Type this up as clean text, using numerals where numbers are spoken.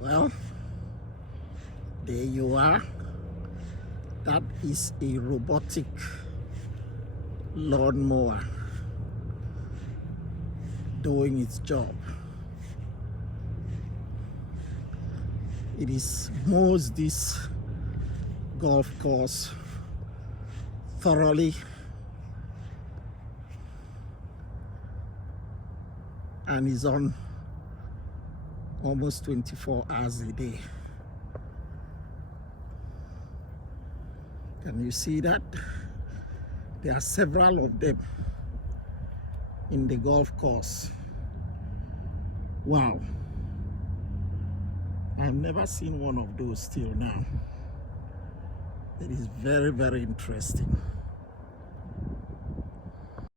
Well, there you are. That is a robotic lawnmower doing its job. It mows this golf course thoroughly and is on almost 24 hours a day. Can you see that? There are several of them in the golf course. Wow. I've never seen one of those till now. It is very, very interesting.